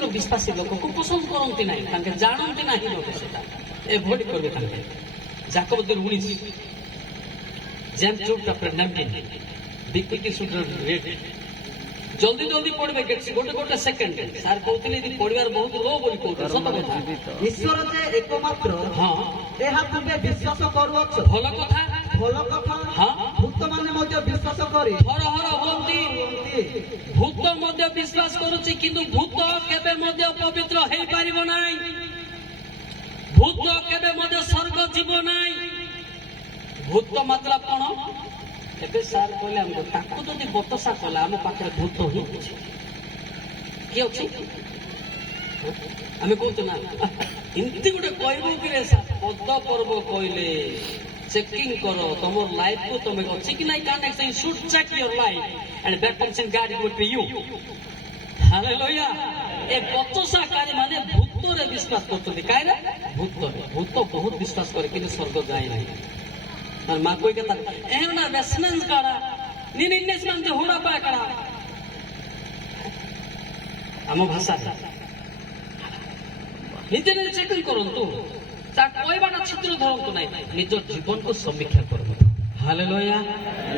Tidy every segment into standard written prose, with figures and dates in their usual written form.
ପବିତ୍ର ବିଶ୍ୱାସୀ ଲୋକକୁ ପସନ୍ଦ କରନ୍ତି ନାହିଁ, ତାଙ୍କେ ଜାଣନ୍ତି ନାହିଁ ଲୋକ ସେଟା ଏଭଏଡ୍ କରିବେ ତାଙ୍କେ। ଯାକବ 2:19 ଜେମ୍ସ 2:19 ବିକିକି ସୁଦ୍ର ରେଟ୍ ଜଲ୍ଦି ଜଲ୍ଦି ପଢିବେ ଗୋଟେ ଗୋଟେ ସେକେଣ୍ଡ। ସାର୍ କହୁଥିଲେ ଏଠି ପଢିବାର ବହୁତ ଲୋ ବୋଲି କହୁଥିଲେ, ସତ କଥା। ଈଶ୍ୱର ଯେ ଏକମାତ୍ର, ହଁ ଏହା ତୁମେ ବିଶ୍ୱାସ କରୁଅଛ, ଭଲ କଥା। ଭଲ କଥା। ହଁ ଭୂତମାନେ ମଧ୍ୟ ବିଶ୍ୱାସ କରି ହର ହର ହୁଅନ୍ତି। ଭୂତ ମଧ୍ୟ ବିଶ୍ୱାସ କରୁଛି, କିନ୍ତୁ ଭୂତ କେବେ ମଧ୍ୟ ପବିତ୍ର ହେଇପାରିବ ନାହିଁ। ଭୂତ କେବେ ମଧ୍ୟ ସ୍ୱର୍ଗ ଯିବ ନାହିଁ। ଭୂତ ମାତ୍ରା କଣ? ଏବେ ସାର୍ କହିଲେ ଆମକୁ ତାକୁ ଯଦି ବତସା କଲା ଆମ ପାଖରେ ଭୂତ ହିଁ ଅଛି। କିଏ ଅଛି? ଆମେ କହୁଛୁ ନା ଏମିତି ଗୋଟେ କହିବୁ କି ରେ ସାର୍ ପଦ ପର୍ବ କହିଲେ ଚେକିଂ କର ତମର ଲାଇଫ କୁ ତମେ ଅଛି କି ନାଇଁ connect you should check your life and that person God will be you. Hallelujah. ଏ ବତସାକାରୀ ମାନେ ଭୂତରେ ବିଶ୍ୱାସ କରୁଛନ୍ତି। କାହିଁରେ? ଭୂତରେ। ଭୂତ ବହୁତ ବିଶ୍ୱାସ କରେ କିନ୍ତୁ ସ୍ୱର୍ଗ ଯାଏ ନାହିଁ। ମା କହି କଥା ଏନା ରେସନେନ୍ସ କାଢା ନିନିନେସ ମାନେ ହୋଡା ପା କାଢା ଆମ ଭାଷା ନିଜେ ନିଜେ ଚେକିଂ କରନ୍ତୁ। ତା କହିବାଟା ଛିତ୍ର ଧରନ୍ତୁ ନାହିଁ, ନିଜ ଜୀବନକୁ ସମୀକ୍ଷା କରନ୍ତୁ। ହାଲେଲୁୟା।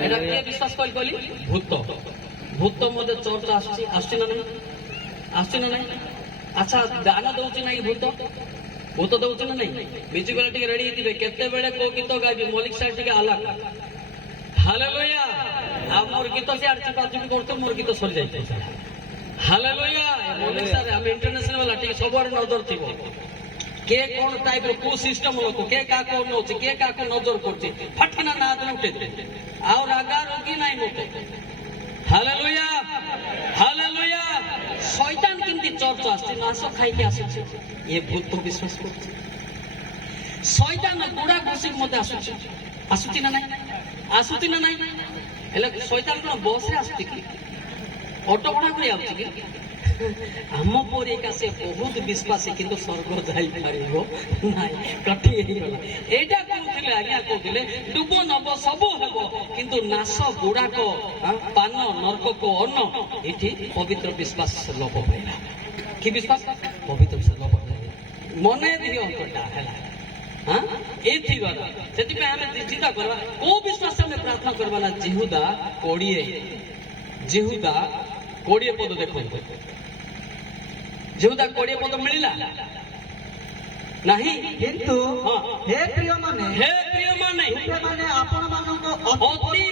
ଏଟା କିଏ ବିଶ୍ୱାସ କହିଲି? ଭୂତ। ଭୂତ ମଧ୍ୟ ଚର୍ଚ୍ଚ ଆସୁଛି ନା ନାହିଁ? ଆସୁଛି ନା ନାହିଁ? ଆଚ୍ଛା ଦାନ ଦଉଛି ନାଇଁ ଭୂତ? ଭୂତ ଦଉଛି ନା ନାଇଁ? ମ୍ୟୁଜିକ ବାଲା ଟିକେ ରେଡି ହେଇଥିବେ, କେତେବେଳେ କୋଉ ଗୀତ ଗାଇବି ମଲିକ ସାର୍ ଟିକେ ଆଲାଗ। ହାଲେଲୁୟା। ଆଉ ମୋର ଗୀତ ସେ ଚିପାଚିପି କରୁଥିବ, ମୋର ଗୀତ ସରିଯାଇଥିବ। ହାଲେଲୁୟା। ମଲିକ ସାର୍ ଆମେ ଇଣ୍ଟରନ୍ୟାସନାଲ ବାଲା ଟିକେ ସବୁଆଡେ ନଜର ଥିବ। କିଏ କଣ ଟାଇପ ର କୋଉ ସିଷ୍ଟମ ଲୋକ, କିଏ କାହାକୁ ନଉଛି, କିଏ କାହାକୁ ନଜର କରୁଛି, ଫଟକିନା ନା ଦେଲେ ଉଠେଇଦେ। ଆଉ ରାଗା ରୋଗୀ ନାହିଁ ମତେ। ହାଲେଲୁୟା। ହାଲେଲୁୟା। ଶୈତାନ କେମିତି ଚର୍ଚ୍ଚ ଆସୁଛି? ମାଂସ ଖାଇକି ଆସୁଛି। ଇଏ ଭୂତ ବିଶ୍ୱାସ କରୁଛି। ଶୈତାନ ଗୁଡା ଘୋଷିକି ମତେ ଆସୁଛି। ଆସୁଛି ନା ନାଇଁ? ଆସୁଛି ନା ନାଇଁ? ହେଲେ ଶୈତାନ କଣ ବସ ରେ ଆସୁଛି କି? ଅଟୋ ଭଡା କରି ଆସୁଛି କି? ଆମ ପରିକା ସେ ବହୁତ ବିଶ୍ୱାସୀ କିନ୍ତୁ ସ୍ୱର୍ଗ ଯାଇପାରିବ ନାଇଁ। କଟି ହେଇଗଲା। ଏଇଟା କହୁଥିଲେ ଆଜ୍ଞା, କହୁଥିଲେ ଡୁବ ନବ ସବୁ ହେବ କିନ୍ତୁ ନାଶ ଗୁଡାକ ପାନ ନର୍କକୁ ଅନ୍ନ। ଏଠି ପବିତ୍ର ବିଶ୍ୱାସ ଲୋପ ପାଇଲା। କି ବିଶ୍ୱାସ? ପବିତ୍ର ବିଶ୍ୱାସ ଲୋପ ପାଇଲା। ମନେ ଦିଅନ୍ତଟା ହେଲା ଏଇଠି ଗଲା। ସେଥିପାଇଁ ଆମେ ଚିନ୍ତା କରିବା କୋଉ ବିଶ୍ୱାସ ଆମେ ପ୍ରାର୍ଥନା କରିବା ନା ଜିହୁଦା 20 ପଦ ଦେଖନ୍ତୁ। ଜିହୁଦା 20 ପଦ ମିଳିଲା ନାହିଁ। କିନ୍ତୁ ହେ ପ୍ରିୟମାନେ ଆପଣମାନଙ୍କ ଅତି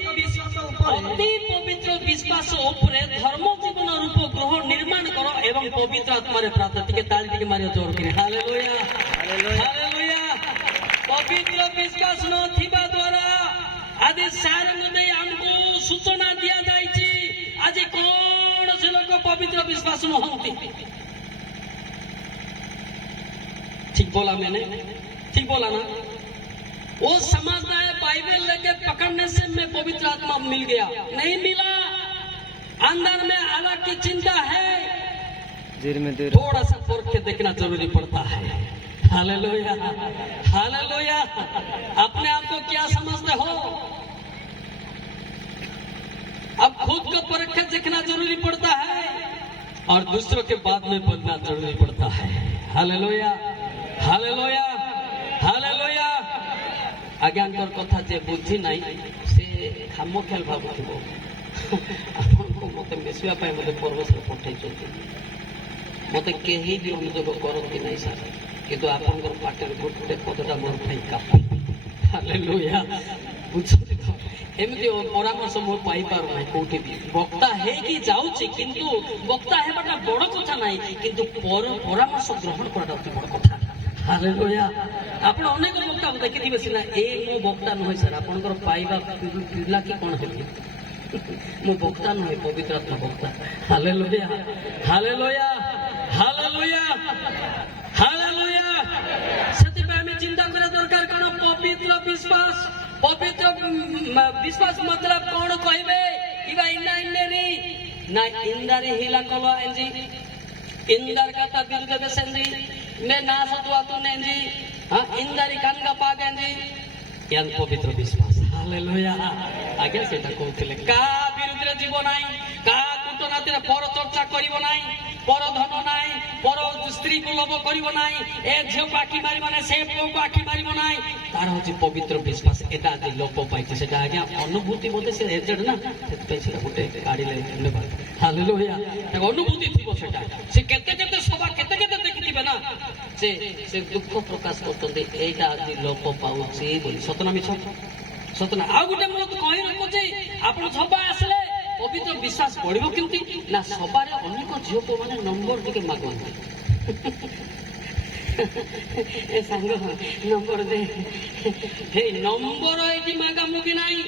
ପବିତ୍ର ବିଶ୍ୱାସ ଉପରେ ଧର୍ମ ଜୀବନ ରୂପ ଗୃହ ନିର୍ମାଣ କର ଏବଂ ପବିତ୍ର ଆତ୍ମାରେ ପ୍ରାର୍ଥନା। ଟିକେ ତାଳି ଟିକେ ମାରିବ ଜୋର କରି। ହାଲେଲୁୟା। ହାଲେଲୁୟା। ପବିତ୍ର ବିଶ୍ୱାସ ନଥିବା ଦ୍ୱାରା ଆଜି ସାରଙ୍କୁ ଦେଇ ଆମକୁ ସୂଚନା ଦିଆଯାଇଛି ଆଜି କୌଣସି ଲୋକ ପବିତ୍ର ବିଶ୍ୱାସ ନୁହନ୍ତି। ठीक बोला मैंने? ठीक बोला ना? वो समझता है बाइबल लेके पकड़ने से मैं पवित्र आत्मा मिल गया। नहीं मिला। अंदर में अलग की चिंता है, थोड़ा सा परख के देखना जरूरी पड़ता है। हालेलुया। हालेलुया। अपने आप को क्या समझते हो? अब खुद को परख के देखना जरूरी पड़ता है और दूसरों के बाद में बोलना जरूरी पड़ता है। हालेलुया। हालेलुया। हालेलुया। आज्ञाकर कथा जे बुद्धि नहीं से खामोखेल भावुथिब। आपको मते मिसिया पाए मते परमेश्वर पठाइछथि। मते केही भी अनुयोग करती नहीं सर, किंतु आपनकर पाटर गोटे पदटा मोर भाई काफी। हालेलुया। बुझछथि तो एमती परामर्श मोर पाई पार नाही कोठी भी। वक्ता हे कि जाउछि किंतु वक्ता हेबाटा बड़ कथा नाही, किंतु परामर्श ग्रहण करटा अति बड़ कथा। हालेलुया। आपण अनेक वक्ता देखिथिबे सिना ए मो वक्ता नहय सर, आपनकर पाइबा पिला कि कोन हेबि मो वक्ता नहय, पवित्र आत्मा वक्ता। हालेलुया। हालेलुया। हालेलुया। हालेलुया। सेति पे हमें चिंता करे दरकार कोन पवित्र विश्वास। पवित्र विश्वास मतलब कोन कहबे इबा इन्ना इन्नेरी ना इंदारी हिला कलो एंजी इंदार कथा बिरुदे बेसेंजी ने नास दुआतु नेंजी इंदारी कानगा पागेंजी यान पवित्र विश्वास। हालेलुया। आगे सेटा कहथिले का बिरुदे जीव नाही, का कुटनातिर पर चर्चा करिवो नाही, पर धन नाही, ସ୍ତ୍ରୀକୁ ଲୋଭ କରିବ ନାହିଁ, ଏ ଝିଅକୁ ଆଖି ମାରିବ ନାହିଁ, ସେ ପୁଅକୁ ଆଖି ମାରିବ ନାହିଁ। ତାର ହଉଛି ପବିତ୍ର ବିଶ୍ୱାସ। ଏଟା ଆଜି ଲୋପ ପାଇଛି। ସେଟା ଆଜ୍ଞା ଅନୁଭୂତି ବୋଧେ ସେ ଏଜେଡ୍ ନା, ସେଥିପାଇଁ ସେଟା ଗୋଟେ କାଢିଲେ। ଧନ୍ୟବାଦ। ହାଲେଲୁୟା। ତାଙ୍କ ଅନୁଭୂତି ଥିବ ସେଟା। ସେ କେତେ କେତେ ସଭା କେତେ କେତେ ଦେଖିଥିବେ ନା, ସେ ଦୁଃଖ ପ୍ରକାଶ କରୁଛନ୍ତି ଏଇଟା ଆଜି ଲୋପ ପାଉଛି ବୋଲି। ସତନା ମିଛ? ସତନା। ଆଉ ଗୋଟେ ମୁଁ କହି ରଖୁଛି, ଆପଣ ସଭା ଆସିଲେ ପବିତ୍ର ବିଶ୍ୱାସ ବଢିବ କେମିତି ନା, ସଭାରେ ଅନେକ ଝିଅ ପୁଅ ମାନେ ନମ୍ବର ଟିକେ ମାଗନ୍ତି। ଏ ସାଙ୍ଗ ନମ୍ବର ଦେ। ହେଇ ନମ୍ବର ଏଠି ମାଗାମୁଗି ନାହିଁ।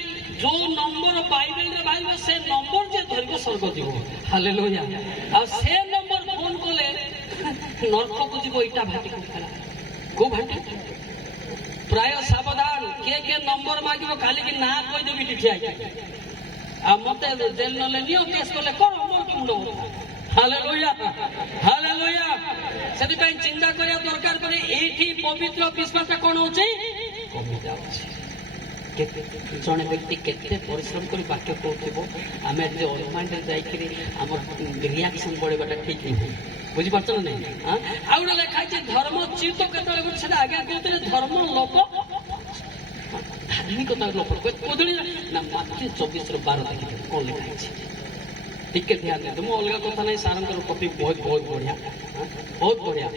ଯୋଉ ନମ୍ବର ବାଇବେଲରେ ବାହାରିବ ସେ ନମ୍ବର ଯେ ଧରିବ ସ୍ୱର୍ଗ ଯିବ। ହାଲେଲୁୟା। ଆଉ ସେ ନମ୍ବର ଫୋନ କଲେ ନର୍କକୁ ଯିବ। ଇଟା ଭାଟିକୁ ଖେଳା। କୋଉ ଭାଟି? ପ୍ରାୟ ସାବଧାନ। କିଏ କିଏ ନମ୍ବର ମାଗିବ କାଲିକି ନାଁ କହିଦେବି ଠିଆ ହେଇକି। ଆଉ ମତେ ଜେଲ ନଲେ ନିଅ, କେସ୍ କଲେ କର, ମୋର କି ମୁଣ୍ଡ କଥା। ହାଲେଲୁୟା। ହାଲେଲୁୟା। ସେଥିପାଇଁ ଚିନ୍ତା କରିବା ଦରକାର କରି ଏଇଠି ପବିତ୍ର ବିଶ୍ୱାସଟା କଣ ହଉଛି? କମି ଯାଉଛି। ଜଣେ ବ୍ୟକ୍ତି କେତେ ପରିଶ୍ରମ କରି ବାକ୍ୟ କହୁଥିବ, ଆମେ ଯେ ଅନମାଇଣ୍ଡରେ ଯାଇକିରି ଆମର ରିଆକ୍ସନ ବଢେଇବାଟା ଠିକ ନୁହେଁ। ବୁଝିପାରୁଛ ନା ନାଇଁ? ଆଉ ଗୋଟେ ଲେଖା ହେଇଛି ଧର୍ମ ଚ୍ୟୁତ। କେତେବେଳେ ଗୋଟେ ସେଟା ଆଜ୍ଞା କହୁଥିଲେ ଧର୍ମ ଲୋପ, ଧାର୍ମିକତା ଲୋପ କୋଦଳି ନା। ମାତ୍ୟ 24:12 ଦେଖିବେ କଣ ଲେଖା ହେଇଛି, ଟିକେ ଧ୍ୟାନ ଦିଅନ୍ତୁ। ମୁଁ ଅଲଗା କଥା ନାହିଁ, ସାରଙ୍କର ଟପିକ ବହୁତ ବହୁତ ବଢିଆ, ବହୁତ ବଢିଆ।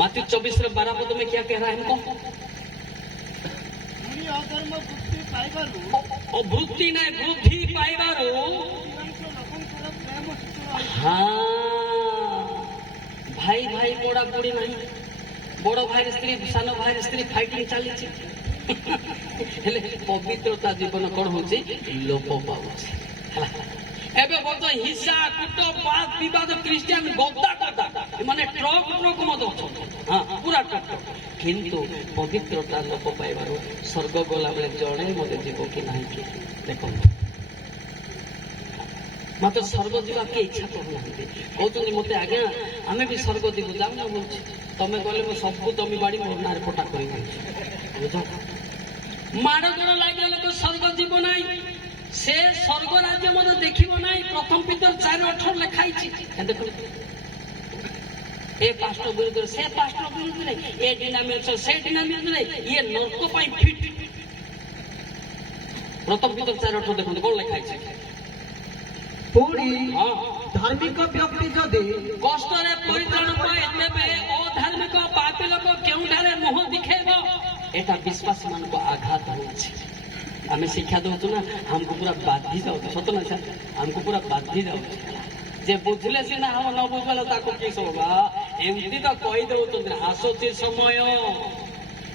ମାତ୍ୟ 24:12 पद में क्या कह रहा है हमको? वृत्ति नहीं वृद्धि पाइबारू। हाँ भाई भाई बड़ा बुढ़ी नहीं, बड़ भाई स्त्री सान भाई स्त्री फाइटिंग चली। पवित्रता जीवन कौन हो लोप पाऊँ। एबे बोलते हिंसा कुट बात विवाद क्रिश्चियन गद्दा गद्दा माने ट्रक ट्रक मत हाँ पूरा ट्रक किंतु पवित्रता लोप पाइबारू स्वर्ग गला बेले जड़े मत जीव कि नहीं कि देखो मत स्वर्ग जीवा के इच्छा करूना कहते मत आज्ञा आम भी स्वर्ग जीवु जाऊना बोल तमें कहले मो सब जमी बाड़ी मोर ना पटा कर बुझ माड़ गोड़ लगे लोक स्वर्ग जीव ना से स्वर्ग राज्य मत देखिब ना। प्रथम पीतर 4:18 लिखाई देख ए पास्टर विरुद्ध से पास्टर विरुद्ध ए डिनामिनेट से डिनामिनेट ये नर्क फिट। प्रथम पीतर 4:18 देखो कौन लिखाई पुणी धार्मिक व्यक्ति जदि कष्ट परित्राण पाए तेबे अधार्मिक पापी लोक केउठारे मुह दिखेब एटा विश्वास मान को आघात होछि। आम शिक्षा दौचु ना हमको पूरा बाधी जाऊ सत ना सर हमको पूरा बाधी जाऊ जे बुझले सीना हम न बुझला ताको कि सोबा एमती तो कहि दउत आसुची समय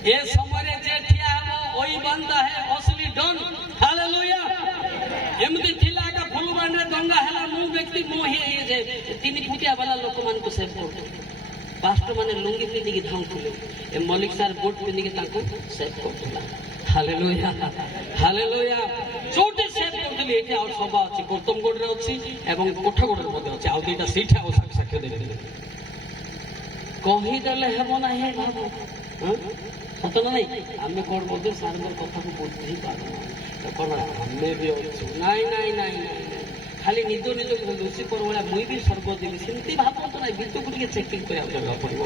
ए समय रे जे ठिया हम ओई बंदा है असली डन। हालेलुया। एमती थिला का फुलबान रे दंगा हला मु व्यक्ति मोहि जे 3 फुटिया वाला लोक मान को सेव कर पास्टर माने लुंगी पिंदी की धाउथुले ए मलिक सर बोट पिंदी की ताको सेव करथुला। Hallelujah hallelujah. जोटे सेव करथुले एठी और सभा अछि गौतमगढ़ रे अछि एवं कोठागढ़ रे मध्ये अछि आ दुईटा सीट है साक्ष्य देबे कहि देले हेबो ना हे बाबू सत ना नहीं आमे कोड मध्ये सारंगर कथा को बुझी पारो कोन हमें भी नहीं नहीं नहीं खाली निज निज लुसिफर वाला मुई भी स्वर्ग देवी सेमती भाव तो ना बिंदु को टिके चेकिंग करा पड़ो।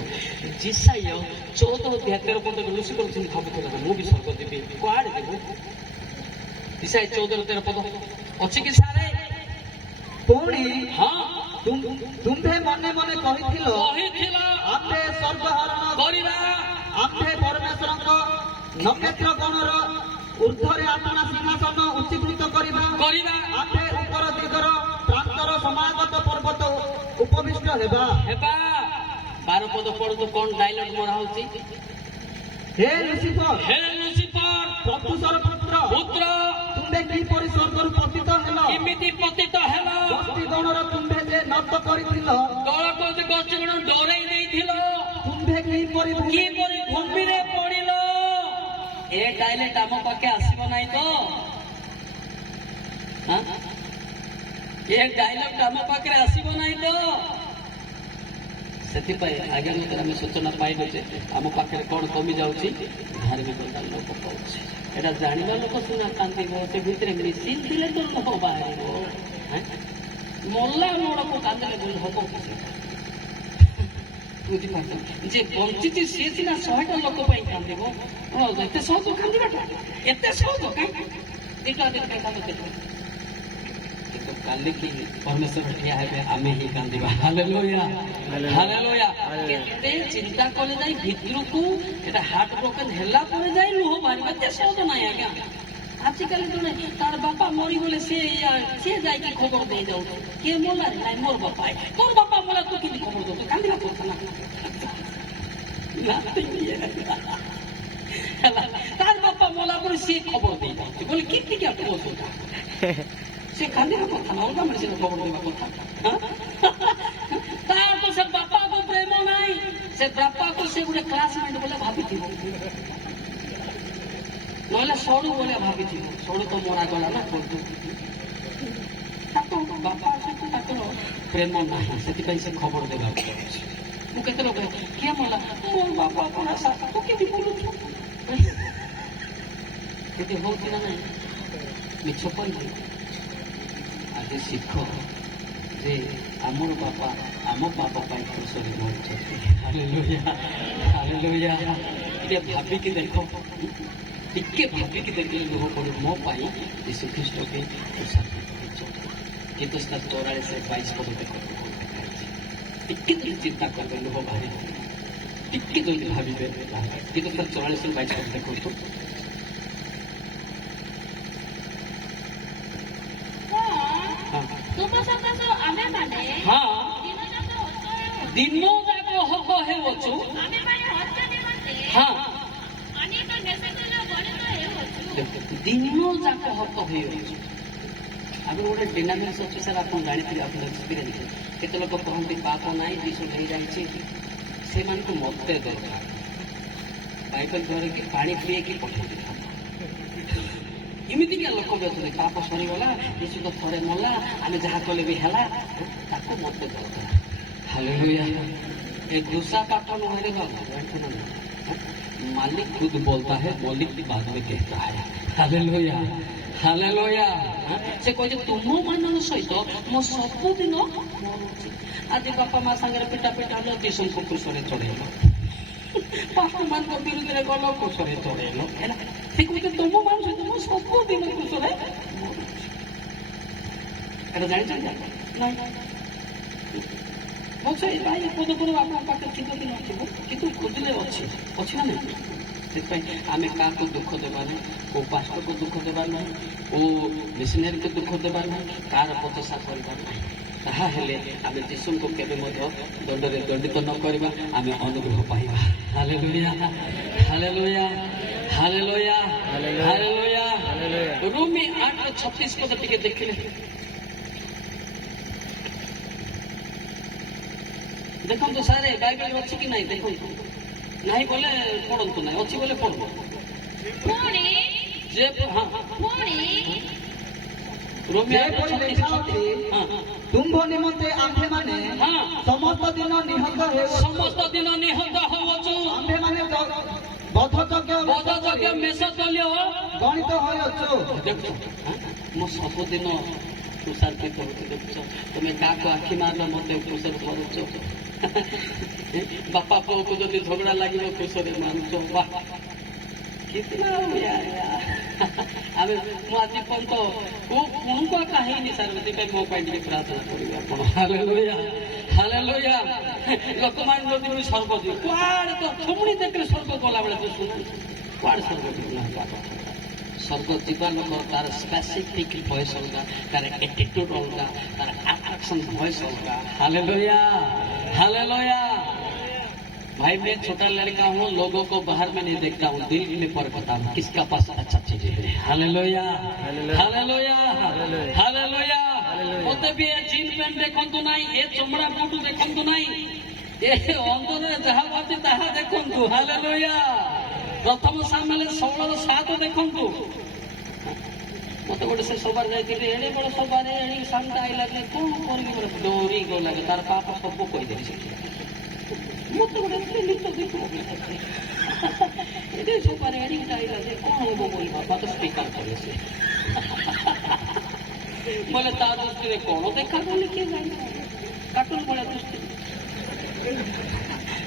जिसाई 14:13 पद लुसिफर से भाबुला मु भी स्वर्ग देवी कुआड़ देबो। जिसाई 14:13 पद अछि कि सारे पुणी हां तुम्भे मने मने कहिथिलो आम्भे स्वर्ग हरण करिबा आम्भे परमेश्वर को नक्षत्र गणर ऊर्ध्वरे आपना सिंहासन उच्चीकृत करिबा आम्भे ऊपर दिगर प्रांतर समागत पर्वत उपविष्ट हेबा 12 पद पढ़ तो कौन डायलॉग मोरा होची हे लुसिफर प्रत्युषर पुत्र तुम्भे की परि स्वर्गरु पतित हेलो किमिति पतित हेलो गोष्ठी गणर तुम्भे जे नत करिथिलो दल को गोष्ठी गण डोराई देइथिलो तुम्भे की परि भूमि रे पड़िलो ए डायलेक्ट आम पाके आसीबो नाही तो हां ए डायलॉग आम पाके आसीबो नाही तो सेति पाए आगे में आम सूचना पाइबे जे आम पाखे कौन कमी जाउची धार्मिकता लोक पाउची एटा जानिबा लोक सुना कांतिबो से भितरे मिसिन दिले तो लोक बाहरिबो मोल्ला मोड़ को कांदले बोल हको ବୁଝିପାରୁଛ ଯେ ବଞ୍ଚିଛି ସିଏ ସିନା 100ଟା ଲୋକ ପାଇଁ କାନ୍ଦିବ। ଏତେ ସହଜ କାନ୍ଦିବାଟା, ଏତେ ସହଜ କାହିଁକି? ଦିଟା କିନ୍ତୁ କାଲିକି ପରମେଶ୍ୱର ଠିଆ ହେବେ, ଆମେ ହିଁ କାନ୍ଦିବା। Hallelujah hallelujah. କେତେ ଚିନ୍ତା କଲେ ଯାଇ ଭିତରକୁ ଏଟା ହାର୍ଟ ବ୍ରୋକେନ ହେଲା ପରେ ଯାଇ ଲୁହ ବାହାରିବା, ଏତେ ସହଜ ନାହିଁ ଆଜ୍ଞା। ଆଜିକାଲି ଜଣେ ତାର ବାପା ମରିଗଲେ ସିଏ ଯାଇକି ଖବର ଦେଇ ଯାଉଛି, କିଏ ମଲା ନାଇଁ ମୋର ବାପା, ତୋର ବାପା ମଲା ତୁ କେମିତି ଖବର ଦଉଛୁ? କାନ୍ଦିବା କଥା ନା ହେଲା। ତାର ବାପା ମଲା ପରେ ସିଏ ଖବର ଦେଇ ଯାଉଛି ବୋଲେ କେମିତି ଅସୁବିଧା? ସେ କାନ୍ଦିବା କଥା ନା, ଅଲଗା ମଣିଷର ଖବର ଦେବା କଥା। ତାର ତ ସେ ବାପାକୁ ପ୍ରେମ ନାହିଁ, ସେ ବାପାକୁ ସେ ଗୋଟେ କ୍ଲାସମେଟ ବୋଲେ ଭାବିଥିବ, ନହେଲେ ସଡୁ ବୋଲେ ଭାବିଥିବ। ସଡୁ ତ ମରା ଗଲା ନା କହୁଛୁ, ତାକୁ ବାପା ସହିତ ତାଙ୍କର ପ୍ରେମ ନାହିଁ, ସେଥିପାଇଁ ସେ ଖବର ଦେବାକୁ ପଡୁଛି। ମୁଁ କେତେ ଲୋକ କିଏ ମଲା, ମୋ ବାପା ପଣା ସାଥ ତୁ କେମିତି ବୋଲୁଛୁ? କେତେ ହଉଛି ନା ନାହିଁ? ମିଛ କହିବି। ଆଜି ଶିଖ ଯେ ଆମର ବାପା ଆମ ବାପା ପାଇଁ ଖୁସିରେ ମରିଛନ୍ତି। Hallelujah hallelujah. ଟିକେ ଭାବିକି ଦେଖ, ଟିକେ ଭାବିକି ଦେଖିଲେ ଲୁହ ପଡେ। ମୋ ପାଇଁ ଯୀଶୁଖ୍ରୀଷ୍ଟ ବି କିନ୍ତୁ 44-22 ପଦ ଦେଖନ୍ତୁ, ଟିକେ ଯଦି ଚିନ୍ତା କରିବେ ଲୁହ ବାହାରିବ, ଟିକେ ଯଦି ଭାବିବେ। କିନ୍ତୁ 44-22 ପଦ ଦେଖନ୍ତୁ। ଦିନ ଯାକ ହକ ହେଉଛୁ, ଦିନ ଯାକ ହକ ହେଉଛୁ। ଆଗରୁ ଗୋଟେ ଡିନାମିକ୍ସ ଅଛି ସାର୍, ଆପଣ ଜାଣିଥିବେ, ଆପଣ ଏକ୍ସପିରିଏନ୍ସ। କେତେ ଲୋକ କହନ୍ତି ପାପ ନାହିଁ, ଯୀଶୁ ହେଇଯାଇଛି, ସେମାନଙ୍କୁ ମତେ ଦରକାର। ବାଇବେଲ ଧରିକି ପାଣି ପିଏକି ପଠେଇକି ଏମିତିକା ଲୋକ ବି ଅଛନ୍ତି। ପାପ ସରିଗଲା, ଯୀଶୁ ତ ଥରେ ମଲା, ଆମେ ଯାହା କଲେ ବି ହେଲା, ତାକୁ ମତେ ଦରକାର। हालेलुया। ये दूसरा पाठ हमारे मालिक खुद बोलता है, मालिक की बात में कहता है। Hallelujah hallelujah. से कहे तुम मान सहित मो सबुदिन आज बापा माँ सागर पिटा पिटा हल जीशु को क्रूसरे चढ़ेल, पास्टर मान विरुद्ध गल क्रूसरे चढ़ेल है। से कहे तुम मान सहित मो सबुदिन क्रूसरे जान मुझे भाई पद पद आप पाखे थी कि नथिबो किंतु खोजले अच्छी अच्छी ना नहीं। आम क्या दुख देवार ना, को पास्टर को दुख देवार ना, को मिशनरी को दुख देवार ना, कार प्रचेषा करवार ना। ताहेले आम जीशु को केबे दंडरे दंडित न करबा, आम अनुग्रह पाइबा। Hallelujah hallelujah hallelujah hallelujah. रोमी 8:36 पद टिके देखिले देखो तो सारे बाइबल अच्छी कि नहीं देखो नहीं बोले पढ़ंतु नहीं अच्छी बोले पढ़ो जे हाँ तुम्भ निमंते आम्भे माने समस्त दिन निहत होवछु आम्भे माने बद्धजज्ञ मेषतल्य गणित होयछु। देखो मो सबुदिन तुषार के करूछु देखुछ तुम क्या आखि मारल मत तुषार करूछ बापा पुओ को जब झगड़ा लगे खुशरे मानुच वाह कितना आम आज पर्यंत कुणुका कहीं सार मो प्रार्थना करी। Hallelujah hallelujah. लोक मान जब स्वर्ग जी कुआड़े तो थमुड़ी देखले स्वर्ग गला बेले तो शुणु कुआड़े स्वर्ग स्वर्ग जीवा लोक तार स्पेसिफिक वॉइस अलगा, तार एटीट्यूड अलगा, तार अट्रैक्शन वॉइस अलगा। Hallelujah hallelujah. भाई मैं छोटा लड़का हूँ, लोगों को बाहर में नहीं देखता हूँ, दिल में परखता हूँ किसका पास अच्छा चीज है। Hallelujah hallelujah hallelujah. मते भी ये जीन पैंट देखंतु नहीं, ये चमड़ा बुट देखंतु नहीं, ये अंदर जहाँ बाती ताहा देखंतु। हालेलुया। प्रथम सामने 16:7 देखंतु। मत गोटे से सबार जाइए एड़े बड़ सबार सामने आईला कौन कर डोरी गला तार पाप सब कहीदे मत गोटे ये सबार एड़िंग आईला कौन हम बोल बापा तो स्वीकार करे से बोले ता दृष्टि कौन देखा बोले किए जाए कार्टून बड़ा दृष्टि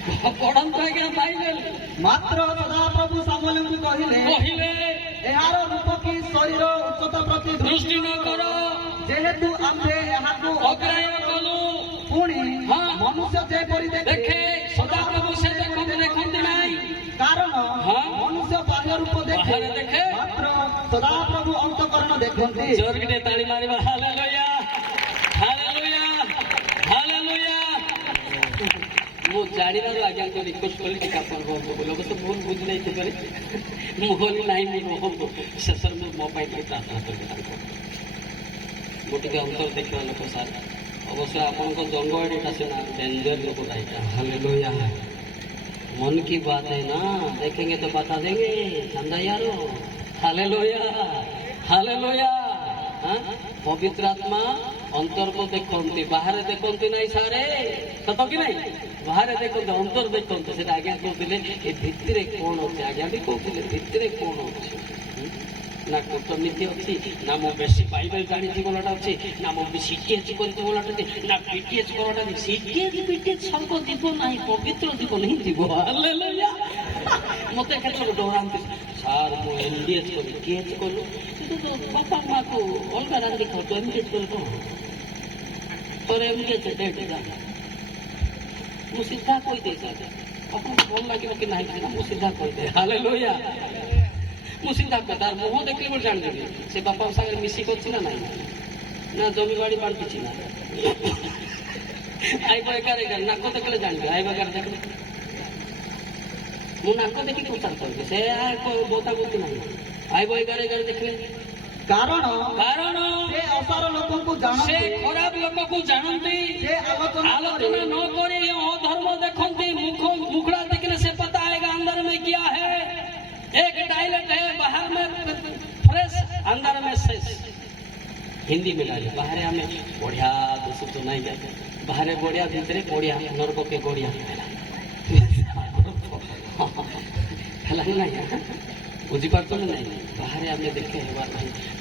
ପଢନ୍ତୁ ଆଜ୍ଞା ବାଇବେଲ। ମାତ୍ର ସଦାପ୍ରଭୁ ସାମୁଏଲଙ୍କୁ କହିଲେ ଏହାର ରୂପ କି ଶରୀର ଉଚ୍ଚତା ପ୍ରତି ଦୃଷ୍ଟି ନ କର, ଯେହେତୁ ଆମ୍ଭେ ଏହାକୁ ଅଗ୍ରାହ୍ୟ କଲୁ। ପୁଣି ହଁ। ମନୁଷ୍ୟ ଯେପରି ଦେଖେ ସଦାପ୍ରଭୁ ସେ ଦେଖନ୍ତି ନାହିଁ, କାରଣ ହଁ। ମନୁଷ୍ୟ ବାହ୍ୟ ରୂପ ଦେଖେ ବାହାରେ ଦେଖେ, ମାତ୍ର ସଦାପ୍ରଭୁ ଅନ୍ତଃକରଣ ଦେଖନ୍ତି। ଜୋରକିଟେ ତାଳି ମାରିବା। Hallelujah, hallelujah, hallelujah. ମୁଁ ଜାଣିବାରୁ ଆଜ୍ଞାଙ୍କୁ ରିକ୍ୱେଷ୍ଟ କଲି ଟିକେ ଆପଣ ରୁହନ୍ତୁ। ଲୋକ ତ ଭୁଲ ବୁଝି ନେଇଥିବାରେ ମୁଁ କହିଲି ନାହିଁ ମୁଁ ରୁହନ୍ତୁ। ଶେଷରେ ମୁଁ ମୋ ପାଇଁ ଟିକେ ପ୍ରାର୍ଥନା କରିବି ତାଙ୍କ। ମୁଁ ଟିକେ ଅନ୍ତର ଦେଖିବା ଲୋକ ସାର୍। ଅବଶ୍ୟ ଆପଣଙ୍କ ଜଙ୍ଗ ଏଇଟା ସିନା ଡେଞ୍ଜର ଲୋକଟା ଏଇଟା। ହାଲେଲୁୟା। मन की बात है ना, देखेंगे तो बता देंगे चंदा यारो। Hallelujah, hallelujah. हाँ? पवित्र आत्मा अंतर को देखते, बाहर देखते नहीं सारे सत कि नहीं, बाहर देखते अंतर देखते। से आज्ञा कहते ये भितर कौन अच्छे, आज्ञा भी कहते भितर कौन अच्छे ना कूटनीति अच्छी, ना मो बेसी बाइबल जानी बोलाटा अच्छी, ना मो सीटीएच कर बोलाटा ना बीटीएच कराटा। सीटीएच बीटीएच सब जीव ना पवित्र जीव नहीं जीव। हालेलुया। मते केतक डरांती सार मो एमडीएच कर केएच कलु तो बापा माँ को अलगा रांधी खाओ तो एमडीएच कर कौन तोर एमडीएच डेट जा मु सीधा कोई दे साथे अपन भल लागिबो कि नाही ना मु सीधा कोई दे। हालेलुया। मु सीधा कतार मुह देखले मु जान देबी से बापा संगे मिसी करछि ना नाही ना जमी बाड़ी बांटछि ना आई बकार नाक देखले जानबे आई बकार देखले मु नाक देखि प्रचार करबे से बोता बोती नाही आई बकार देखले कारण कारण से असार लोकों को से जानते, खराब लोक को जानती, से आलोचना आलोचना न करे धर्म देखती, मुखड़ा देखने से पता आएगा अंदर में क्या है। एक टॉयलेट है बाहर में फ्रेश अंदर में शेष। हिंदी में डाली बाहर हमें बढ़िया दूसरी तो नहीं जाते बाहर बढ़िया भीतर बढ़िया नरक के बढ़िया नहीं बुझीपार तो नहीं बाहर हमें देखे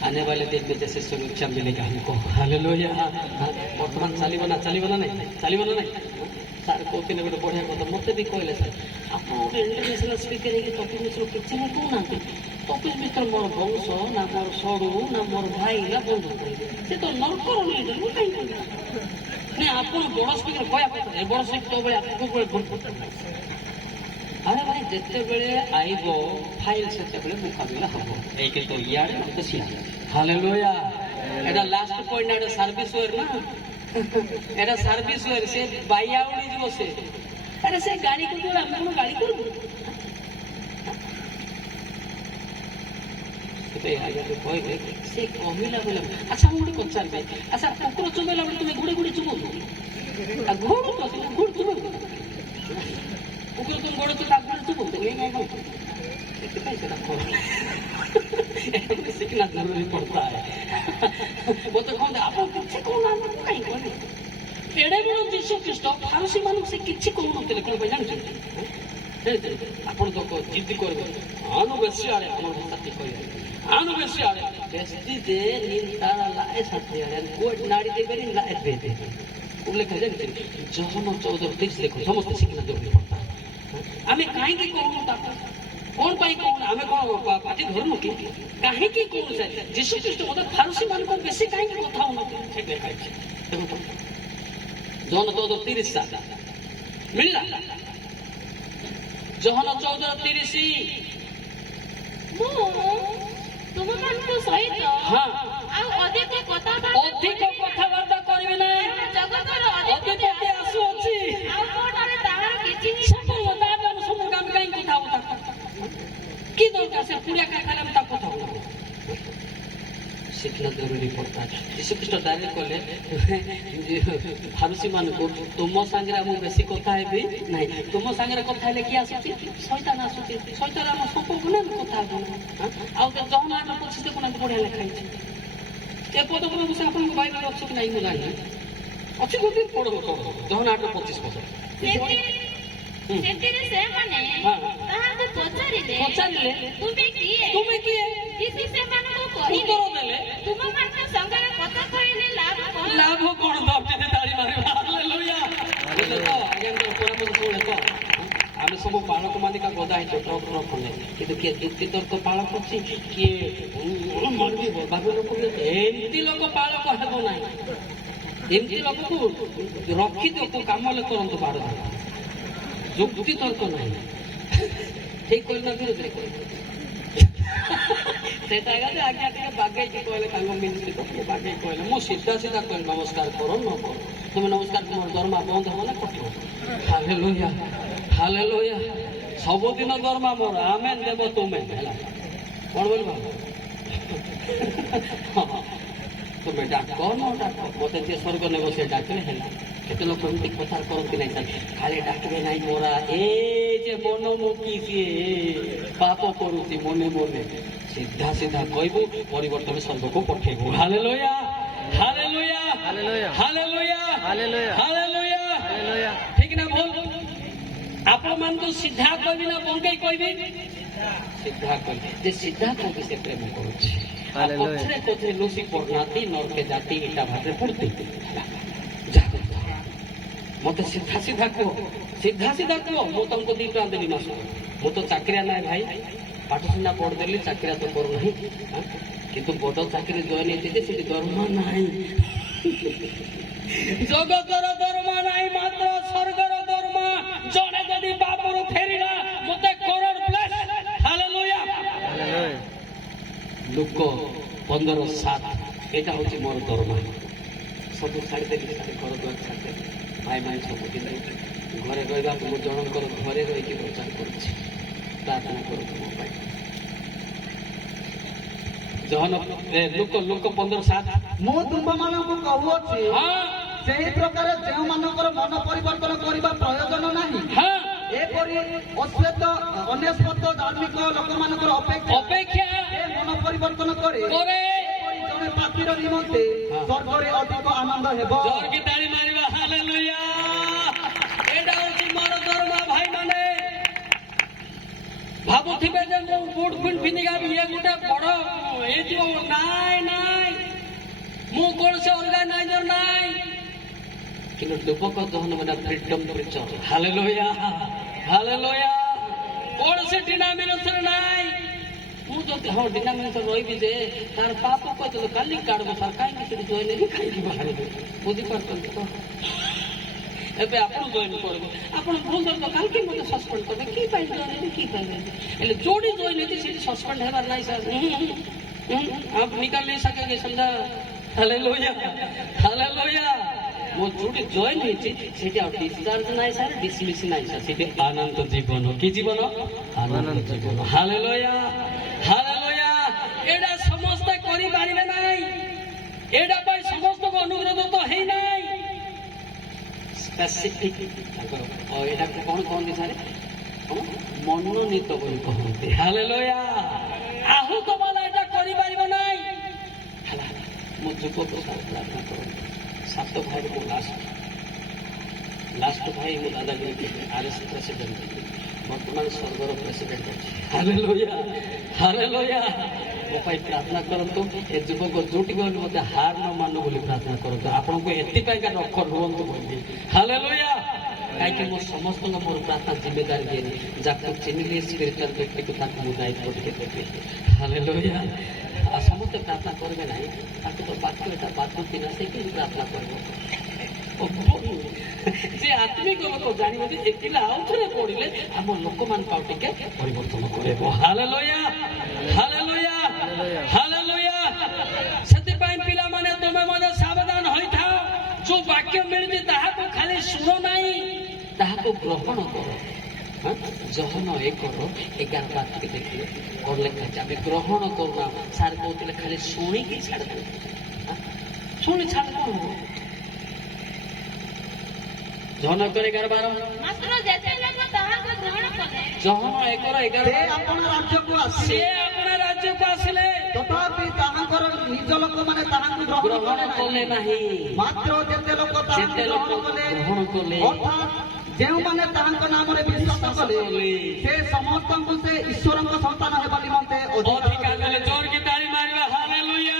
आने वाले दिन में जैसे सुरक्षा मिलेगा हमको। हालेलुया। वर्तमान चलो ना नहीं चलो ना नहीं सार कहते गोटे बढ़िया कथा मत भी कहले सर आप गोटे इंटरनेशनल स्पीकर है टॉपिक विषय किसी ना कहना टॉपिक भर मोर वंश ना मोर सड़ू ना मोर भाई ना बंधु से तो नरकर लीडर वो कहीं नहीं आप बड़ स्पीकर कहया बड़ स्पीकर बड़े आपको अरे भाई जिते बेले आइब फाइल से मुकाबला हम एक तो इे मत सियाड़े। Hallelujah. Etah last point Etah service where ना एटा सर्विस वेयर से बाइया उड़ी जीव से अरे से गाड़ी को जोड़ा हम गाड़ी कर से कहला बोला अच्छा मुझे पचार अच्छा कुकुर चुबेला बेले तुम्हें गुड़े गुड़े चुब घोड़ घोड़ चुब कुकुर तुम गोड़ तो आगे चुब सीखना जरूरी पड़ता है। वो तो कहते आप किसी कौन कहीं कौन एड़े बड़ जीशु ख्रीस्ट फारसी मानक से किसी कौन कौन जानते ଆପଣ ତ ଜିଦ୍ଦି କରିବେ ଆଣୁ ବେଶୀ ଆଡ଼େ ଆମର ଭାଷା କହିବେ ଆଣୁ ବେଶୀ ଆଡ଼େ ବେଶୀ ଯେ ତାର ଲାଏ ସାଥି ଆଡ଼େ କୋଟ ନାଡ଼ି ଦେବେନି ଲାଏ ଦେବେ ଉଲ୍ଲେଖ ଜାଣିଛନ୍ତି ଜହନ 14:30 ଦେଖ ସମସ୍ତେ ଶିଖିନା ଜରୁରୀ ପଡତା ଆମେ କାହିଁକି କହୁନୁ ତାକୁ କଣ ପାଇଁ କହୁନୁ ଆମେ କଣ ପାଟି ଧରୁନୁ କି କାହିଁକି କହୁନୁ ସେ ଯୀଶୁ ଖ୍ରୀଷ୍ଟ ମୋତେ ଫାରସି ମାନଙ୍କ ବେଶୀ କାହିଁକି କଥା ହଉନୁ ସେଠି ଲେଖାଇଛି ଦେଖନ୍ତୁ ଜହନ 14:30 ମିଳିଲା ଜହନ 14:30 ତୁମମାନଙ୍କ ସହିତ ହଁ ଆଉ ଅଧିକ କଥାବାର୍ତ୍ତା କରିବି ନାହିଁ ଜଗତର ଅଧିପତି ଆସୁଅଛି ଆଉ ମୋ ଠାରେ ତାହାର କିଛି ସଫଳତା ଆମେ ସବୁ କାମ କାହିଁ କଥା ହଉ ତାକୁ କି ଦରକାର ସେ ପୁଡ଼ିଆ କାହିଁ ଖାଇଲେ ଆମେ ତାକୁ କଥା ହଉ ଶିଖିଲା ଜରୁରୀ ପଡତା ଯୀଶୁ ଖ୍ରୀଷ୍ଟ ଡାଇରେକ୍ଟ କଲେ ଫାରୁସି ମାନଙ୍କୁ ତୁମ ସାଙ୍ଗରେ ମୁଁ ବେଶୀ କଥା ହେବି ନାହିଁ ତୁମ ସାଙ୍ଗରେ କଥା ହେଲେ କିଏ ଆସୁଛି ଶୈତାନ ଆସୁଛି ଶୈତାନ ଆମ ସମ୍ପର୍କ ନା କଥା ହବ ଆଉ ଜହନ 25 ଦେଖୁନାହାନ୍ତି ବଢିଆ ଲେଖା ହେଇଛି ଏ ପଦ ପ୍ରଭୁ ସେ ଆପଣଙ୍କ ବାଇବେଲରେ ଅଛି କି ନାହିଁ ମୁଁ ଜାଣିନି ଅଛି ଗୋଟେ ପଢ ଜହନ 8:25 ପଦ ସେଥିରେ ସେମାନେ ତାହାକୁ ପଚାରିଲେ ତୁମେ କିଏ ଯୀଶୁ ସେମାନଙ୍କୁ କହିଲେ ତୁମମାନଙ୍କ ସଙ୍ଗରେ କଥା କହିଲେ ଲାଭ କଣ ଦର୍ଜୀ ତାଳି ମାରିବା ହାଲେଲୁୟା ଆଜ୍ଞା ପରାମର୍ଶ ଶୁଣେ ସବୁ ବାଳକ ମାନିକା ଗଦା ହେଇଛ ଟ୍ରକ୍ ଖଣ୍ଡେ କିନ୍ତୁ କିଏ ଯୁକ୍ତି ତର୍କ ପାଳ କରୁଛି କିଏ ମରିବି ବାବୁ ଲୋକ ଏମିତି ଲୋକ ପାଳକ ହେବ ନାହିଁ ଏମିତି ଲୋକକୁ ରଖିଦିଅ କୋଉ କାମ ହେଲେ କରନ୍ତୁ ବାର ଯୁକ୍ତି ତର୍କ ନାହିଁ ଠିକ କହିଲି ନା ଧୀରେ ଧୀରେ କହିଲି ସେଇଟା ଆଜ୍ଞା ଆଜ୍ଞା ଟିକେ ବାଗେଇକି କହିଲେ କାମ ମିଳିଛି ବାଗେଇକି କହିଲେ ମୁଁ ସିଧା ସିଧା କହିଲି ନମସ୍କାର କର ନ କର তুমি নমস্কার তোমার দরমা বন্ধ হব না কঠিব হালেলুয়া হালেলুয়া ସବୁଦିନ ଦରମା ମୋର ଆମେ ଦେବ ତୁମେ ହେଲା କଣ ବୋଲବା ତୁମେ ଡାକ ନ ଡାକ ମତେ ଯିଏ ସ୍ୱର୍ଗ ନେବ ସେ ଡାକିଲେ ହେଲା କେତେ ଲୋକ ଏମିତି କଥା କରନ୍ତି ନାହିଁ ଖାଲି ଡାକିବେ ନାହିଁ ମୋରା ଏ ଯେ ମନ ମୁକି ସିଏ ପାପ କରୁଛି ମନେ ମନେ ସିଧା ସିଧା କହିବୁ ପରିବର୍ତ୍ତନ ସ୍ୱର୍ଗକୁ ପଠେଇବୁ hallelujah hallelujah hallelujah hallelujah hallelujah ଠିକ ନା ଭୁଲ ଆପଣ ମାନଙ୍କୁ ସିଧା କହିବି ନା ବଙ୍କେଇ କହିବି ସିଧା କହିବି ଯେ ସିଧା କହିବି ସେ ପ୍ରେମ କରୁଛି ପଛରେ ପଛରେ ଲୁସି ପଡୁନାହାନ୍ତି ନରକେ ଜାତି ଇଟା ଭାବରେ ପଡୁଛି ମତେ ସିଧା ସିଧା କୁହ ମୁଁ ତମକୁ 2 ଟଙ୍କା ଦେଲି ମାସ ମୁଁ ତ ଚାକିରିଆ ନାହିଁ ଭାଇ ପାଠ ସିନା ପଢିଦେଲି ଚାକିରିଆ ତ କରୁନାହିଁ କିନ୍ତୁ ବଡ ଚାକିରି ଜଏନ ହେଇଛି ସେଠି ଦରମା ନାହିଁ ଜଗତର ଦରମା ନାହିଁ ମାତ୍ର ସ୍ୱର୍ଗର ଦରମା ଜଣେ ଯଦି ବାପରୁ ଫେରିଲା ମତେ କରୋଡ଼ ପ୍ଲେସ୍ ହାଲେଲୁୟା ଲୋକ 15-7 ଏଇଟା ହଉଛି ମୋର ଦରମା ସବୁ ଛାଡ଼ିଦେଲି ଘର ଦ୍ୱାର ଛାଡ଼ିଦେଲି ଭାଇ ସବୁ ଦିନ ଘରେ ରହିବାକୁ ମୁଁ ଜଣଙ୍କର ଘରେ ରହିକି ପ୍ରଚାର କରୁଛି ପ୍ରାର୍ଥନା କରୁଛି ମୋ ପାଇଁ ଲୋକ 15-7 ମୁଁ ତୁମମାନଙ୍କୁ କହୁଅଛି ସେହି ପ୍ରକାର ଯେଉଁମାନଙ୍କର ମନ ପରିବର୍ତ୍ତନ କରିବା ପ୍ରୟୋଜନ ନାହିଁ ଏପରି ଅନେଶ୍ୱତ ଧାର୍ମିକ ଲୋକମାନଙ୍କର ଅପେକ୍ଷା ମନ ପରିବର୍ତ୍ତନ କରେ ଜଣେ ପାପୀର ନିମନ୍ତେ ସ୍ୱର୍ଗରେ ଅଧିକ ଆନନ୍ଦ ହେବ ଏଇଟା ହଉଛି ମୋର ଦରମା ଭାଇ ମାନେ ଭାବୁଥିବେ ଯେ ମୁଁ ବୁଟ ଫୁଟ ପିନ୍ଧିକା ଇଏ ଗୋଟେ ବଡ ହେଇଯିବ ନାଇଁ ମୁଁ କୌଣସି ଅର୍ଗାନାଇଜର ନାଇଁ କିନ୍ତୁ ଯୁବକ ଦହନ ମାନେ ଫ୍ରିଡମ୍ ପ୍ରିଚର ହାଲେଲୁୟା ହାଲେଲୁୟା କୌଣସି ଡିନାମିନେସନ ନାଇଁ ମୁଁ ଯଦି ଡିନାମିନେସନ ରହିବି ଯେ ତାର ପାପ କହିଦେଲେ କାଲି କାଢବ ସାର୍ କାହିଁକି ସେଠି ଜଏନ ହେଇକି ଖାଇକି ବାହାରିବେ ବୁଝିପାରୁଛନ୍ତି ତ ଏବେ ଆପଣ ଜଏନ କରିବେ ଆପଣ ଭୁଲ ଧରିବ କାହିଁକି ମୋତେ ସସ୍ପେଣ୍ଡ କରିବେ କି ପାଇଁ ଜଏନ ହେବେ କି ପାଇଁ ହେଲେ ଯୋଉଠି ଜଏନ ହେଇଛି ସେଠି ସସ୍ପେଣ୍ଡ ହେବାର ନାହିଁ ସାର୍ आप निकाल नहीं सकेंगे समझा हालेलुया हालेलुया वो जोड़ी जॉइन ହେଇଛି ସେଠି ଆଉ ଡିସଚାର୍ଜ ନାହିଁ ସାର୍ ଡିସମିସ୍ ନାହିଁ ସାର୍ ସେଠି ଆନନ୍ଦ ଜୀବନ କି ଜୀବନ ଆନନ୍ଦ ଜୀବନ ହାଲେଲୁୟା ହାଲେଲୁୟା ଏଇଟା ସମସ୍ତେ କରିପାରିବେ ନାହିଁ ଏଇଟା ପାଇଁ ସମସ୍ତଙ୍କୁ ଅନୁରୋଧ ତ ହେଇନାହିଁ ସ୍ପେସିଫିକ ତାଙ୍କର ଏଇଟାକୁ କଣ କହନ୍ତି ସାର୍ ମନୋନୀତ ବୋଲି କହନ୍ତି ହାଲେଲୁୟା ଆହୁତ ବାଲା ଏଇଟା କରିପାରିବ ନାହିଁ ହେଲା ମୋ ଯୁବକ ପ୍ରାର୍ଥନା କରନ୍ତି 7 ଭାଇରୁ ମୁଁ ଲାଷ୍ଟ ଭାଇ ମୋ ଦାଦାଗିରି RS ପ୍ରେସିଡେଣ୍ଟ ବର୍ତ୍ତମାନ ସ୍ୱର୍ଗର ପ୍ରେସିଡେଣ୍ଟ ଅଛି ହାଲେଲୁୟା ହାଲେଲୁୟା ମୋ ପାଇଁ ପ୍ରାର୍ଥନା କରନ୍ତୁ ଏ ଯୁବକ ଯୋଉଠି ଗଲେ ମୋତେ ହାର ନ ମାନୁ ବୋଲି ପ୍ରାର୍ଥନା କରନ୍ତୁ ଆପଣଙ୍କୁ ଏଥିପାଇଁକା ରଖ ରୁହନ୍ତୁ ବୋଲି ହାଲେଲୁୟା କାହିଁକି ମୁଁ ସମସ୍ତଙ୍କ ମୋର ପ୍ରାର୍ଥନା ଜିମ୍ମେଦାରୀ ଦିଏନି ଯାହାକୁ ଚିହ୍ନିଲି ସ୍ପିରିଚୁଆଲ ବ୍ୟକ୍ତିକୁ ତାକୁ ମୁଁ ଦାୟିତ୍ୱ ଟିକେ ଦେବି ହାଲେଲୁୟା ଆଉ ସମସ୍ତେ ପ୍ରାର୍ଥନା କରିବେ ନାହିଁ ତାକୁ ତ ବାକ୍ୟ ଏଟା ବାଧୁଛି ନା ସେଇଠି ପ୍ରାର୍ଥନା କରିବ ସେ ଆତ୍ମିକ ଲୋକ ଜାଣିବ ଯେ ଏ ପିଲା ଆଉ ଥରେ ପଢିଲେ ଆମ ଲୋକମାନଙ୍କୁ ଆଉ ଟିକେ ପରିବର୍ତ୍ତନ କରିବ ହାଲେଲୁୟା ହାଲେଲୁୟା ହାଲେଲୁୟା ସେଥିପାଇଁ ପିଲାମାନେ ତୁମେ ମଧ୍ୟ ସାବଧାନ ହୋଇଥାଅ ଯୋଉ ବାକ୍ୟ ମିଳୁଛି ତାହାକୁ ଖାଲି ଶୁଣ ନାହିଁ ତାହାକୁ ଗ୍ରହଣ କର ଜହନ 1:11 ଦେଖିଲେ କଣ ଲେଖା ଅଛି ଆମେ ଗ୍ରହଣ କରୁନା ସାର୍ କହୁଥିଲେ ଖାଲି ଶୁଣିକି ଛାଡ଼ିଦେବେ ଶୁଣି ଛାଡ କଣ ହବ ଜହନ 1:11 ମାତ୍ର ଯେତେ ଲୋକ ତାହାକୁ ଗ୍ରହଣ କଲେ ଜହନ 1:11 ସେ ଆପଣ ରାଜ୍ୟକୁ ଆସିଲେ ତଥାପି ତାହାଙ୍କର ନିଜ ଲୋକମାନେ ତାହାଙ୍କୁ ଗ୍ରହଣ କଲେ ନାହିଁ ମାତ୍ର ଯେତେ ଲୋକ ତାହାଙ୍କୁ ଗ୍ରହଣ କଲେ ଅର୍ଥାତ୍ ଯେଉଁମାନେ ତାହାଙ୍କ ନାମରେ ବିଶ୍ୱାସ କଲେ ସେ ସମସ୍ତଙ୍କୁ ସେ ଈଶ୍ୱରଙ୍କ ସନ୍ତାନ ହେବା ନିମନ୍ତେ ଅଧିକାର ଦେଲେ ଜୋରକି ତାଳି ମାରିବା ହାଲେଲୁୟା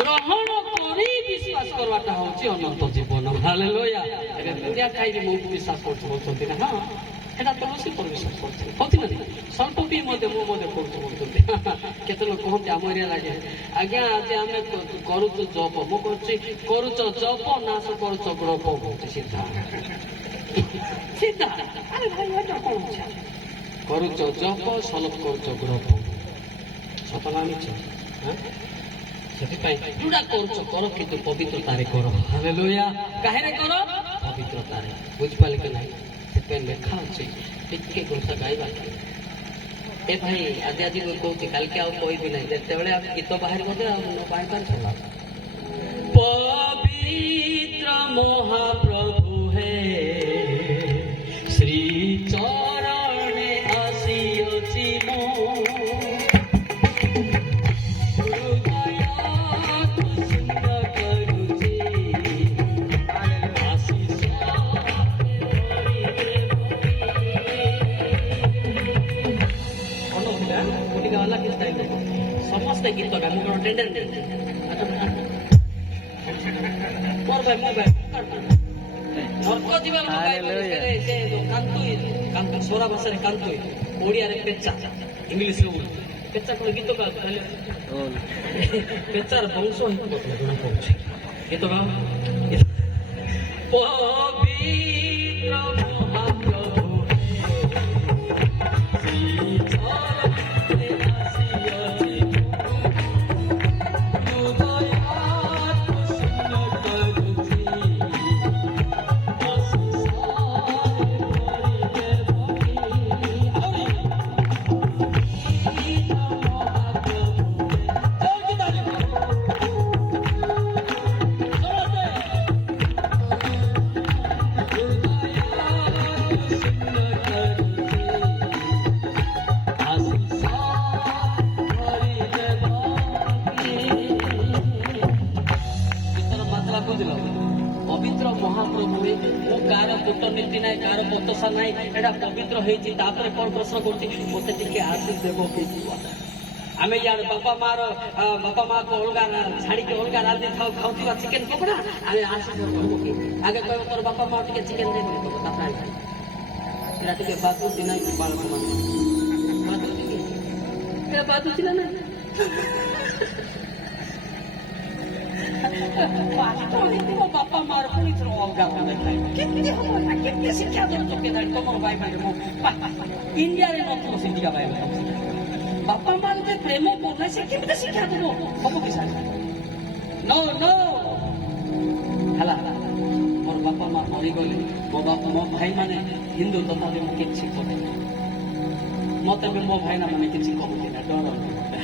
ଗ୍ରହଣ କରି ବିଶ୍ୱାସ କରିବାଟା ହଉଛି ଅନନ୍ତ ଜୀବନ ହାଲେଲୁୟା লাগে কুড়িয়া খাইবি ମୁଁ ବିଶ୍ୱାସ କରୁଛି ବୋଲୁଛନ୍ତି ନା ହଁ এটা ତୁଳସୀ પર ବିଶ୍ୱାସ କରୁଛି କହୁଛି ନା ସ୍ୱଳ୍ପ ବି ମଧ୍ୟ ମୁଁ ମଧ୍ୟ କରୁଛି ବୋଲୁଛନ୍ତି କେତେ ଲୋକ କହନ୍ତି ଆମ ଏରିଆ ଲାଗେ ଆଜ୍ଞା ଆଜି ଆମେ କରୁଛୁ ଜପ ମୁଁ କରୁଛି କରୁଛ ଜପ ନାଶ କରୁଛ ଗ୍ରପ କହୁଛି ସିଧା ସିଧା ଆରେ ଭାଇ ଏଟା କଣ ଅଛି କରୁଛ ଜପ ସଲଭ କରୁଛ ଗ୍ରପ ସତ ନା ମିଛ ସେଥିପାଇଁ ଯୋଉଟା କରୁଛ କର କିନ୍ତୁ ପବିତ୍ରତାରେ କର ହାଲେଲୁୟା କାହିଁରେ କର ପବିତ୍ରତାରେ ବୁଝିପାରିଲେ କି ନାହିଁ ସେଥିପାଇଁ ଲେଖା ଅଛି ଟିକେ ଘୋଷା ଗାଇବା ଏ ଭାଇ ଆଜି ଆଜି କହୁଛି କାଲିକି ଆଉ କହିବି ନାହିଁ ଯେତେବେଳେ ଆଉ ଗୀତ ବାହାରି ମଧ୍ୟ ଆଉ ନ ବାହାରିପାରି ସରିଲା ପବିତ୍ର ମହାପ୍ରଭୁ ହେ ଶ୍ରୀ ଚରଣେ ଆସିଅଛି ମୁଁ ସମସ୍ତେ ଗୀତ ଗାଏ ମୁଁ କଣ ଟେଣ୍ଡର ମୋର ଭାଇ ମୋ ଭାଇ ନର୍କ ଯିବା ଲୋକ ସେ କାନ୍ତୁ ସୋରା ଭାଷାରେ କାନ୍ତୁଇ ଓଡ଼ିଆରେ ପେଚା ଇଂଲିଶରେ ପେଚା କଣ ଗୀତ ଗାଉ ପେଚାର ବଂଶ ଜଣା ପଡୁଛି ଗୀତ ଗାଉ ପବିତ୍ର ମହାପ୍ରଭୁ ପବିତ୍ର ମହାପ୍ରଭୁ ମୁଁ କାହାର କୂଟନୀତି ନାହିଁ କାହାର ବତସା ନାହିଁ ଏଇଟା ପବିତ୍ର ହେଇଛି ତାପରେ କଣ ପ୍ରଶ୍ନ କରୁଛି ମତେ ଟିକେ ଆଶୀଷ ଦେବ ଆମେ ଇଆଡେ ବାପା ମାକୁ ଅଲଗା ଛାଡିକି ଅଲଗା ରାନ୍ଧି ଖାଉଥିବା ଚିକେନ ପକୋଡା ଆମେ ଆଶୀଷ କହିବ କି ଆଗେ କହିବ ତୋର ବାପା ମା ଟିକେ ଚିକେନ ଦେବ ତାପରେ ଏଇଟା ଟିକେ ବାଧୁଛି ନାହିଁ ବାଳକ ମାନେ ବାଧୁଛି କି ଏଇଟା ବାଧୁଛି ନା ନା ବାପା ମାର ପୁଣି ଥର ଅଲଗା କେମିତି ହବ ନା କେତେ ଶିକ୍ଷା ଦଉଛ କେଦାଣି ତମର ଭାଇ ମାନେ ଇଣ୍ଡିଆରେ ନଥିବ ସେଠିକା ଭାଇ ବାପା ମା ଯେ ପ୍ରେମ କରୁନାହିଁ ସେ କେମିତି ଶିକ୍ଷା ଦବ ହବ କି ସାର୍ ନ ହେଲା ମୋର ବାପା ମା ମରିଗଲେ ମୋ ଭାଇ ମାନେ ହିନ୍ଦୁ ତଥାପି ମୁଁ କିଛି କରେ ମତେ ବି ମୋ ଭାଇନା ମାନେ କିଛି କହୁଛି ନା ଡର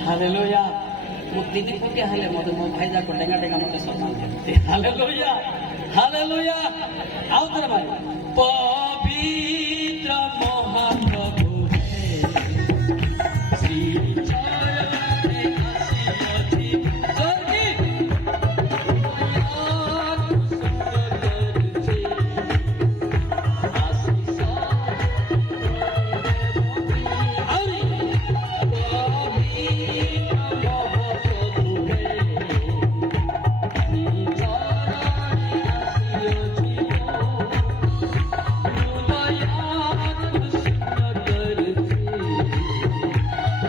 ହାଲେଲୁୟା ମୁଁ ଦିଦି ପକେଇ ହେଲେ ମତେ ମୋ ଭାଇ ଯାକ ଡେଙ୍ଗା ଡେଙ୍ଗା ମତେ ସମ୍ମାନ ଦିଅନ୍ତି ହାଲେଲୁୟା ହାଲେଲୁୟା ଆଉ ଥରେ ଭାଇ ପବିତ୍ର ମହାପ୍ରଭୁ ଶ୍ରୀ ଚରଣେ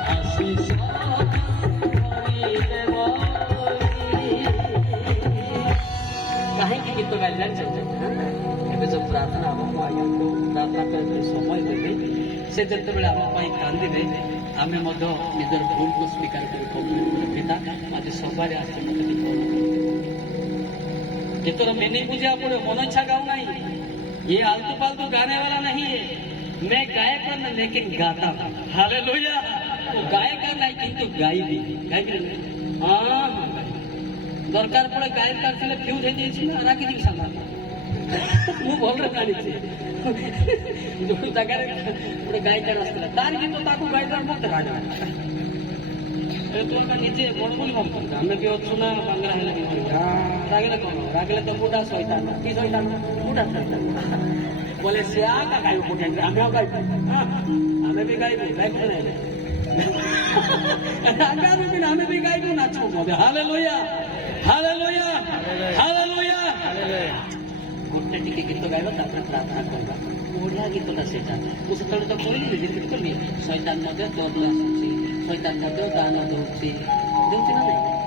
ଆସିଅଛି କାହିଁକି ଗୀତ ଗାଇ ଜାଣିଛନ୍ତି ଏବେ ଯୋଉ ପ୍ରାର୍ଥନା ହବ ମୁଁ ଆଜ୍ଞାଙ୍କୁ ପ୍ରାର୍ଥନା କରିବା ସମୟ ଦେବି ସେ ଯେତେବେଳେ ଆମ ପାଇଁ କାନ୍ଦିବେ ଆମେ ମଧ୍ୟ ନିଜର ଭୁଲକୁ ସ୍ୱୀକାର କରି କହିବୁ ପିତା ଆଜି ସଭାରେ ଆସି ମତେ ଗୀତର ମିନିଂ ବୁଝିବାକୁ ପଡିବ ମନ ଇଚ୍ଛା ଗାଉ ନାହିଁ ये आलतू फालतू गाने वाला नहीं है मैं गायक हूं लेकिन गाता हूं हालेलुया गायक नहीं किंतु गाइबी दरकार पड़े गायक करथिले फ्यूज हे जाइछि ना राखि दिस साला मु भलरे जानिछि जो जगह रे गायक आस्थिला तार गीत ताकू गायक मत राजा तो निजे बड़ बोली भाबुछन हमें भी अछु ना बांग्ला हेले भी रागले कोन रागले तो बुढ़ा शैतान की शैतान बुढ़ा शैतान बोले से आका गायो कोठे हमें गाइब हमें भी गाइब गाइब नहीं रागा भी हमें भी गाइब नाचो हालेलुया हालेलुया हालेलुया ଗୋଟେ ଟିକେ ଗୀତ ଗାଇବା ତାପରେ ପ୍ରାର୍ଥନା କରିବା। ବଢିଆ ଗୀତଟା ସେଇଟା। ମୁଁ ସେତେବେଳେ ତ କହିଲି ରିପିଟ୍ କଲି, ଶୈତାନ ମଧ୍ୟ ତୋ ଆସୁଛି, ଶୈତାନ ମଧ୍ୟ ଦାନ ଦଉଛି ନା ନାଇଁ?